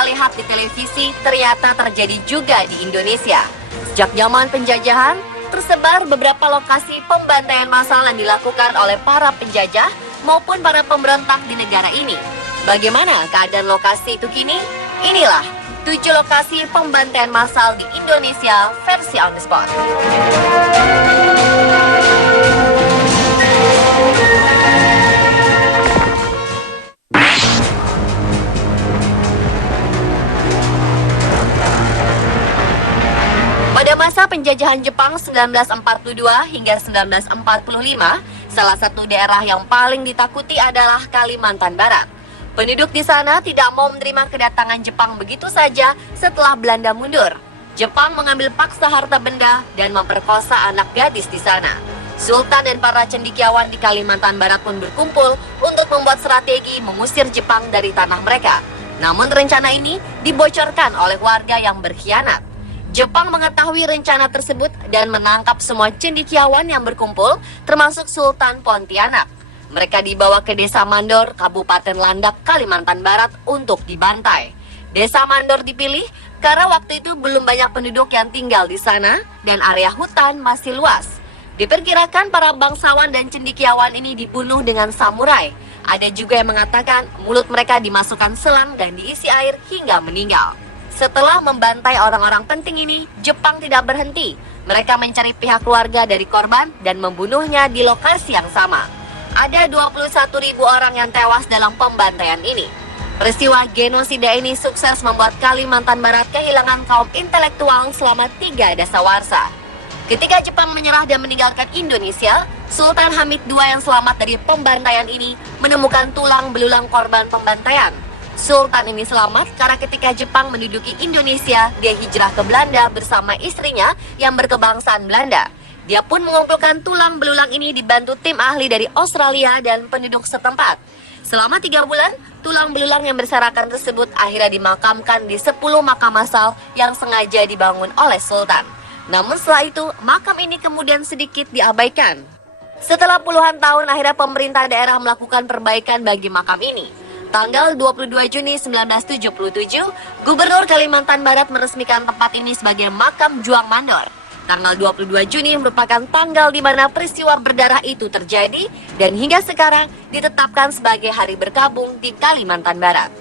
kita lihat di televisi ternyata terjadi juga di Indonesia. Sejak zaman penjajahan, tersebar beberapa lokasi pembantaian massal yang dilakukan oleh para penjajah maupun para pemberontak di negara ini. Bagaimana keadaan lokasi itu kini? Inilah 7 lokasi pembantaian massal di Indonesia versi on the spot. Pada masa penjajahan Jepang 1942 hingga 1945, salah satu daerah yang paling ditakuti adalah Kalimantan Barat. Penduduk di sana tidak mau menerima kedatangan Jepang begitu saja setelah Belanda mundur. Jepang mengambil paksa harta benda dan memperkosa anak gadis di sana. Sultan dan para cendekiawan di Kalimantan Barat pun berkumpul untuk membuat strategi mengusir Jepang dari tanah mereka. Namun rencana ini dibocorkan oleh warga yang berkhianat. Jepang mengetahui rencana tersebut dan menangkap semua cendekiawan yang berkumpul, termasuk Sultan Pontianak. Mereka dibawa ke Desa Mandor, Kabupaten Landak, Kalimantan Barat untuk dibantai. Desa Mandor dipilih karena waktu itu belum banyak penduduk yang tinggal di sana dan area hutan masih luas. Diperkirakan para bangsawan dan cendekiawan ini dibunuh dengan samurai. Ada juga yang mengatakan mulut mereka dimasukkan selang dan diisi air hingga meninggal. Setelah membantai orang-orang penting ini, Jepang tidak berhenti. Mereka mencari pihak keluarga dari korban dan membunuhnya di lokasi yang sama. Ada 21.000 orang yang tewas dalam pembantaian ini. Peristiwa genosida ini sukses membuat Kalimantan Barat kehilangan kaum intelektual selama 3 dasawarsa. Ketika Jepang menyerah dan meninggalkan Indonesia, Sultan Hamid II yang selamat dari pembantaian ini menemukan tulang belulang korban pembantaian. Sultan ini selamat karena ketika Jepang menduduki Indonesia, dia hijrah ke Belanda bersama istrinya yang berkebangsaan Belanda. Dia pun mengumpulkan tulang belulang ini dibantu tim ahli dari Australia dan penduduk setempat. Selama 3 bulan, tulang belulang yang berserakan tersebut akhirnya dimakamkan di 10 makam massal yang sengaja dibangun oleh Sultan. Namun setelah itu, makam ini kemudian sedikit diabaikan. Setelah puluhan tahun, akhirnya pemerintah daerah melakukan perbaikan bagi makam ini. Tanggal 22 Juni 1977, Gubernur Kalimantan Barat meresmikan tempat ini sebagai makam Juang Mandor. Tanggal 22 Juni merupakan tanggal di mana peristiwa berdarah itu terjadi dan hingga sekarang ditetapkan sebagai hari berkabung di Kalimantan Barat.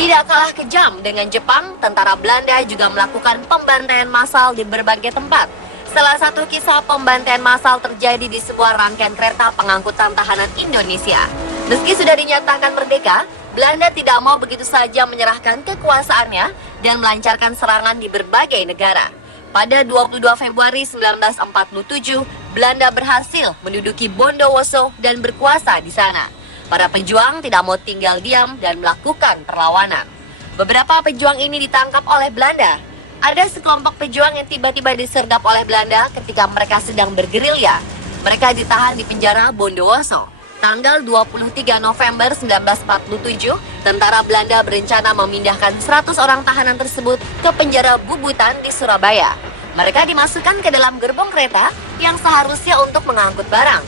Tidak kalah kejam dengan Jepang, tentara Belanda juga melakukan pembantaian massal di berbagai tempat. Salah satu kisah pembantaian massal terjadi di sebuah rangkaian kereta pengangkutan tahanan Indonesia. Meski sudah dinyatakan merdeka, Belanda tidak mau begitu saja menyerahkan kekuasaannya dan melancarkan serangan di berbagai negara. Pada 22 Februari 1947, Belanda berhasil menduduki Bondowoso dan berkuasa di sana. Para pejuang tidak mau tinggal diam dan melakukan perlawanan. Beberapa pejuang ini ditangkap oleh Belanda. Ada sekelompok pejuang yang tiba-tiba disergap oleh Belanda ketika mereka sedang bergerilya. Mereka ditahan di penjara Bondowoso. Tanggal 23 November 1947, tentara Belanda berencana memindahkan 100 orang tahanan tersebut ke penjara Bubutan di Surabaya. Mereka dimasukkan ke dalam gerbong kereta yang seharusnya untuk mengangkut barang.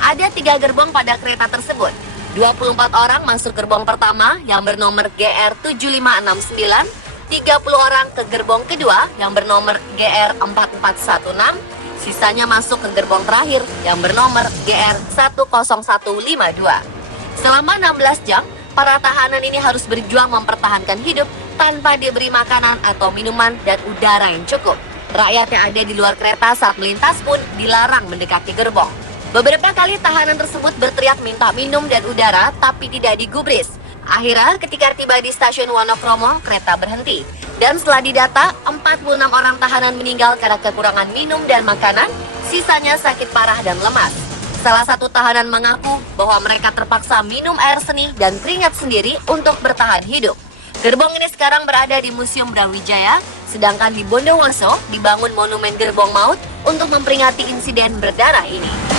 Ada 3 gerbong pada kereta tersebut. 24 orang masuk gerbong pertama yang bernomor GR7569, 30 orang ke gerbong kedua yang bernomor GR4416, sisanya masuk ke gerbong terakhir yang bernomor GR10152. Selama 16 jam, para tahanan ini harus berjuang mempertahankan hidup tanpa diberi makanan atau minuman dan udara yang cukup. Rakyat yang ada di luar kereta saat melintas pun dilarang mendekati gerbong. Beberapa kali tahanan tersebut berteriak minta minum dan udara, tapi tidak digubris. Akhirnya, ketika tiba di stasiun Wonokromo, kereta berhenti. Dan setelah didata, 46 orang tahanan meninggal karena kekurangan minum dan makanan, sisanya sakit parah dan lemas. Salah satu tahanan mengaku bahwa mereka terpaksa minum air seni dan keringat sendiri untuk bertahan hidup. Gerbong ini sekarang berada di Museum Brawijaya, sedangkan di Bondowoso dibangun monumen gerbong maut untuk memperingati insiden berdarah ini.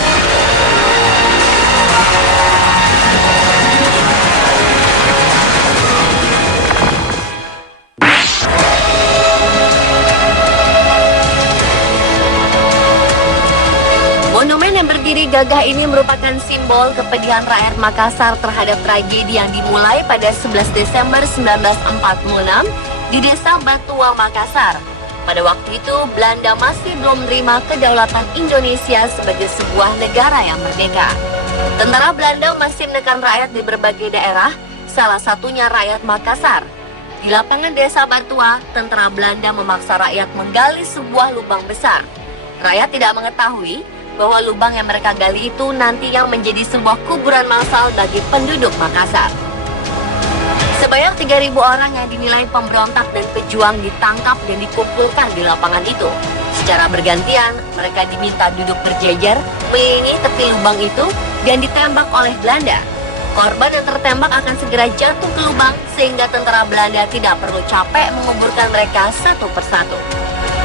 berdiri gagah ini merupakan simbol kepedihan rakyat Makassar terhadap tragedi yang dimulai pada 11 Desember 1946 di Desa Batua, Makassar. Pada waktu itu, Belanda masih belum menerima kedaulatan Indonesia sebagai sebuah negara yang merdeka. Tentara Belanda masih menekan rakyat di berbagai daerah, salah satunya rakyat Makassar. Di lapangan Desa Batua, tentara Belanda memaksa rakyat menggali sebuah lubang besar. Rakyat tidak mengetahui bahwa lubang yang mereka gali itu nantinya menjadi sebuah kuburan massal bagi penduduk Makassar. Sebanyak 3.000 orang yang dinilai pemberontak dan pejuang ditangkap dan dikumpulkan di lapangan itu. Secara bergantian, mereka diminta duduk berjejer mengelilingi tepi lubang itu dan ditembak oleh Belanda. Korban yang tertembak akan segera jatuh ke lubang sehingga tentara Belanda tidak perlu capek menguburkan mereka satu persatu.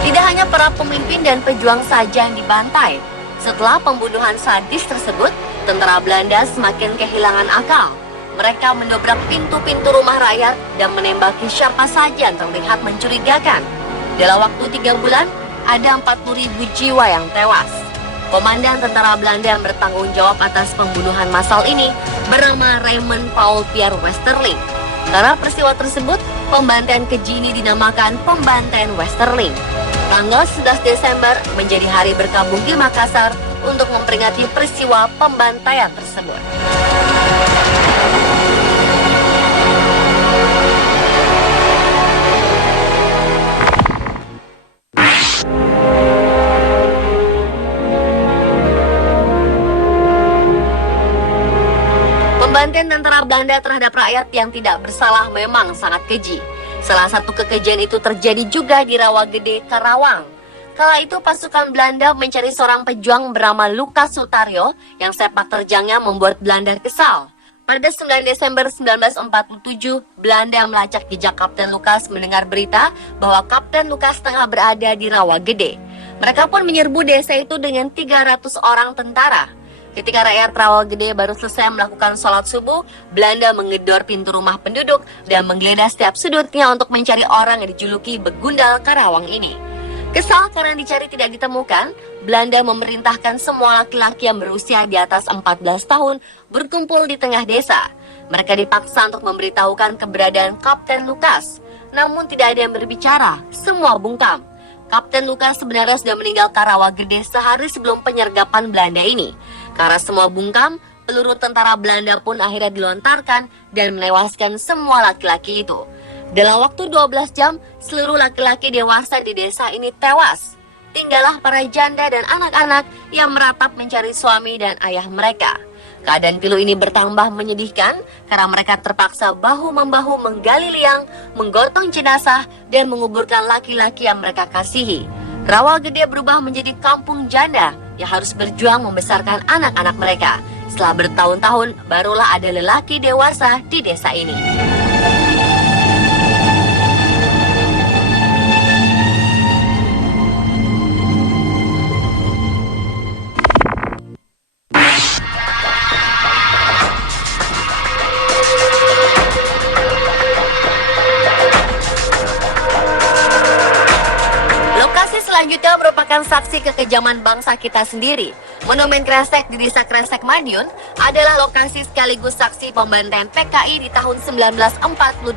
Tidak hanya para pemimpin dan pejuang saja yang dibantai. Setelah pembunuhan sadis tersebut, tentara Belanda semakin kehilangan akal. Mereka mendobrak pintu-pintu rumah rakyat dan menembaki siapa saja yang terlihat mencurigakan. Dalam waktu 3 bulan, ada 40.000 jiwa yang tewas. Komandan tentara Belanda yang bertanggung jawab atas pembunuhan massal ini bernama Raymond Paul Pierre Westerling. Karena peristiwa tersebut, pembantaian keji ini dinamakan pembantaian Westerling. Tanggal 11 Desember menjadi hari berkabung di Makassar untuk memperingati peristiwa pembantaian tersebut. Pembantaian tentara Belanda terhadap rakyat yang tidak bersalah memang sangat keji. Salah satu kekejian itu terjadi juga di Rawagede, Karawang. Kala itu pasukan Belanda mencari seorang pejuang bernama Lukas Sutaryo yang sepak terjangnya membuat Belanda kesal. Pada 9 Desember 1947, Belanda melacak jejak Kapten Lukas mendengar berita bahwa Kapten Lukas tengah berada di Rawagede. Mereka pun menyerbu desa itu dengan 300 orang tentara. Ketika rakyat Rawagede baru selesai melakukan sholat subuh, Belanda menggedor pintu rumah penduduk dan menggeledah setiap sudutnya untuk mencari orang yang dijuluki Begundal Karawang ini. Kesal karena dicari tidak ditemukan, Belanda memerintahkan semua laki-laki yang berusia di atas 14 tahun berkumpul di tengah desa. Mereka dipaksa untuk memberitahukan keberadaan Kapten Lukas. Namun tidak ada yang berbicara, semua bungkam. Kapten Lukas sebenarnya sudah meninggal Rawagede sehari sebelum penyergapan Belanda ini. Karena semua bungkam, peluru tentara Belanda pun akhirnya dilontarkan dan menewaskan semua laki-laki itu. Dalam waktu 12 jam, seluruh laki-laki dewasa di desa ini tewas. Tinggallah para janda dan anak-anak yang meratap mencari suami dan ayah mereka. Keadaan pilu ini bertambah menyedihkan karena mereka terpaksa bahu-membahu menggali liang, menggotong jenazah, dan menguburkan laki-laki yang mereka kasihi. Rawagede berubah menjadi kampung janda yang harus berjuang membesarkan anak-anak mereka. Setelah bertahun-tahun, barulah ada lelaki dewasa di desa ini. Selanjutnya merupakan saksi kekejaman bangsa kita sendiri. Monumen Kresek di Desa Kresek, Madiun adalah lokasi sekaligus saksi pembantaian PKI di tahun 1948.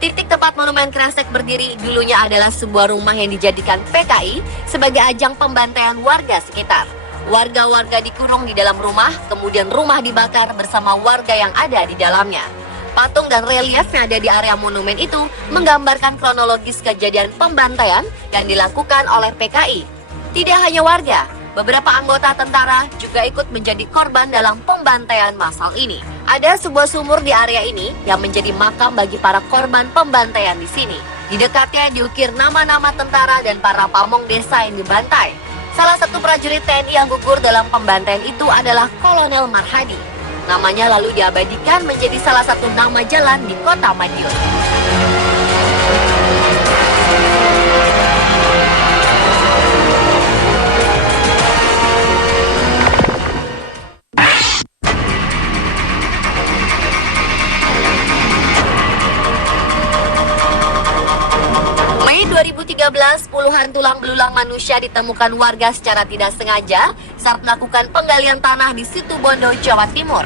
Titik tempat Monumen Kresek berdiri dulunya adalah sebuah rumah yang dijadikan PKI sebagai ajang pembantaian warga sekitar. Warga-warga dikurung di dalam rumah, kemudian rumah dibakar bersama warga yang ada di dalamnya. Patung dan relief yang ada di area monumen itu menggambarkan kronologis kejadian pembantaian yang dilakukan oleh PKI. Tidak hanya warga, beberapa anggota tentara juga ikut menjadi korban dalam pembantaian massal ini. Ada sebuah sumur di area ini yang menjadi makam bagi para korban pembantaian di sini. Di dekatnya diukir nama-nama tentara dan para pamong desa yang dibantai. Salah satu prajurit TNI yang gugur dalam pembantaian itu adalah Kolonel Marhadi. Namanya lalu diabadikan menjadi salah satu nama jalan di kota Madiun. Mei 2013 2016, puluhan tulang belulang manusia ditemukan warga secara tidak sengaja saat melakukan penggalian tanah di Situbondo, Jawa Timur.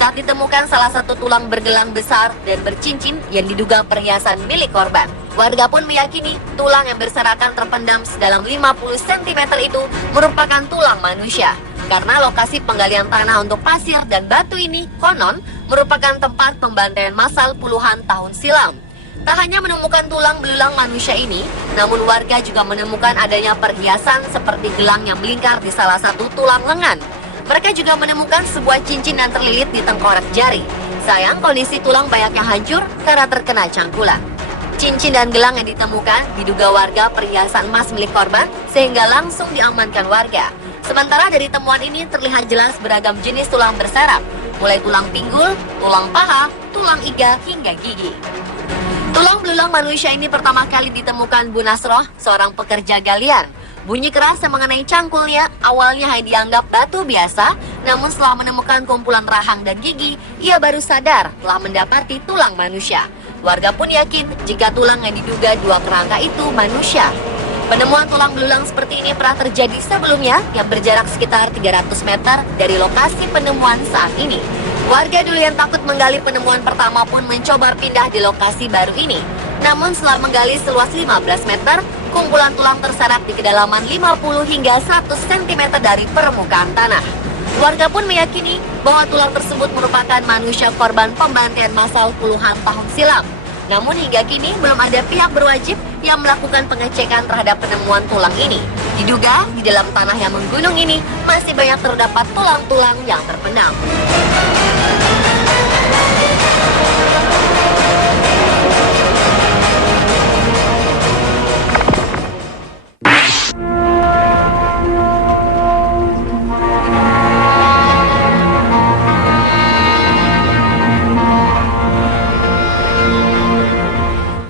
Saat ditemukan salah satu tulang bergelang besar dan bercincin yang diduga perhiasan milik korban. Warga pun meyakini tulang yang berserakan terpendam sedalam 50 cm itu merupakan tulang manusia. Karena lokasi penggalian tanah untuk pasir dan batu ini konon merupakan tempat pembantaian massal puluhan tahun silam. Tak hanya menemukan tulang belulang manusia ini, namun warga juga menemukan adanya perhiasan seperti gelang yang melingkar di salah satu tulang lengan. Mereka juga menemukan sebuah cincin yang terlilit di tengkorak jari. Sayang, kondisi tulang banyak yang hancur karena terkena cangkulan. Cincin dan gelang yang ditemukan diduga warga perhiasan emas milik korban sehingga langsung diamankan warga. Sementara dari temuan ini terlihat jelas beragam jenis tulang berserap, mulai tulang pinggul, tulang paha, tulang iga, hingga gigi. Tulang belulang manusia ini pertama kali ditemukan Bu Nasroh, seorang pekerja galian. Bunyi keras yang mengenai cangkulnya awalnya hanya dianggap batu biasa, namun setelah menemukan kumpulan rahang dan gigi, ia baru sadar telah mendapati tulang manusia. Warga pun yakin jika tulang yang diduga dua kerangka itu manusia. Penemuan tulang belulang seperti ini pernah terjadi sebelumnya yang berjarak sekitar 300 meter dari lokasi penemuan saat ini. Warga dulu yang takut menggali penemuan pertama pun mencoba pindah di lokasi baru ini. Namun setelah menggali seluas 15 meter, kumpulan tulang terserak di kedalaman 50 hingga 100 cm dari permukaan tanah. Warga pun meyakini bahwa tulang tersebut merupakan manusia korban pembantaian massal puluhan tahun silam. Namun hingga kini belum ada pihak berwajib yang melakukan pengecekan terhadap penemuan tulang ini. Diduga di dalam tanah yang menggunung ini masih banyak terdapat tulang-tulang yang terpendam.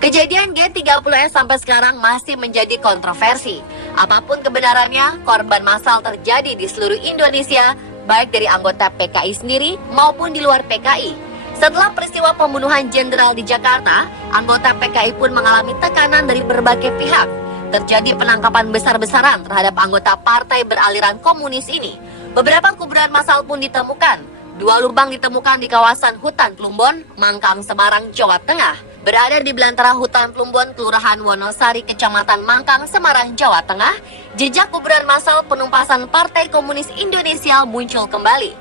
Kejadian G30S sampai sekarang masih menjadi kontroversi. Apapun kebenarannya, korban massal terjadi di seluruh Indonesia, baik dari anggota PKI sendiri maupun di luar PKI. Setelah peristiwa pembunuhan jenderal di Jakarta, anggota PKI pun mengalami tekanan dari berbagai pihak. Terjadi penangkapan besar-besaran terhadap anggota partai beraliran komunis ini. Beberapa kuburan massal pun ditemukan. 2 lubang ditemukan di kawasan Hutan Plumbon, Mangkang, Semarang, Jawa Tengah. Berada di belantara Hutan Plumbon, Kelurahan Wonosari, Kecamatan Mangkang, Semarang, Jawa Tengah, jejak kuburan massal penumpasan Partai Komunis Indonesia muncul kembali.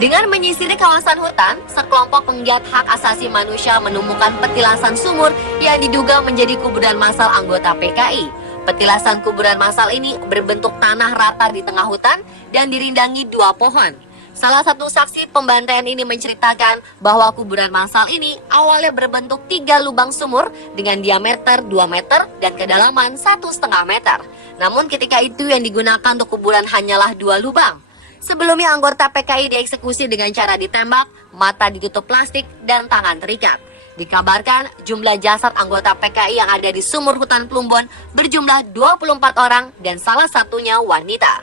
Dengan menyisiri kawasan hutan, sekelompok penggiat hak asasi manusia menemukan petilasan sumur yang diduga menjadi kuburan massal anggota PKI. Petilasan kuburan massal ini berbentuk tanah rata di tengah hutan dan dirindangi 2 pohon. Salah satu saksi pembantaian ini menceritakan bahwa kuburan massal ini awalnya berbentuk 3 lubang sumur dengan diameter 2 meter dan kedalaman 1,5 meter. Namun ketika itu yang digunakan untuk kuburan hanyalah 2 lubang. Sebelumnya anggota PKI dieksekusi dengan cara ditembak, mata ditutup plastik, dan tangan terikat. Dikabarkan jumlah jasad anggota PKI yang ada di sumur Hutan Plumbon berjumlah 24 orang dan salah satunya wanita.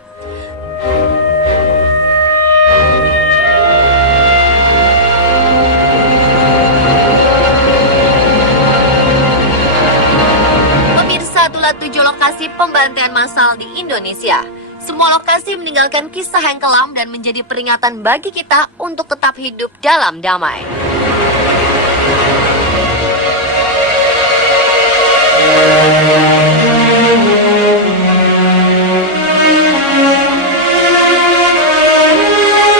Itulah 7 lokasi pembantaian massal di Indonesia. Semua lokasi meninggalkan kisah yang kelam dan menjadi peringatan bagi kita untuk tetap hidup dalam damai.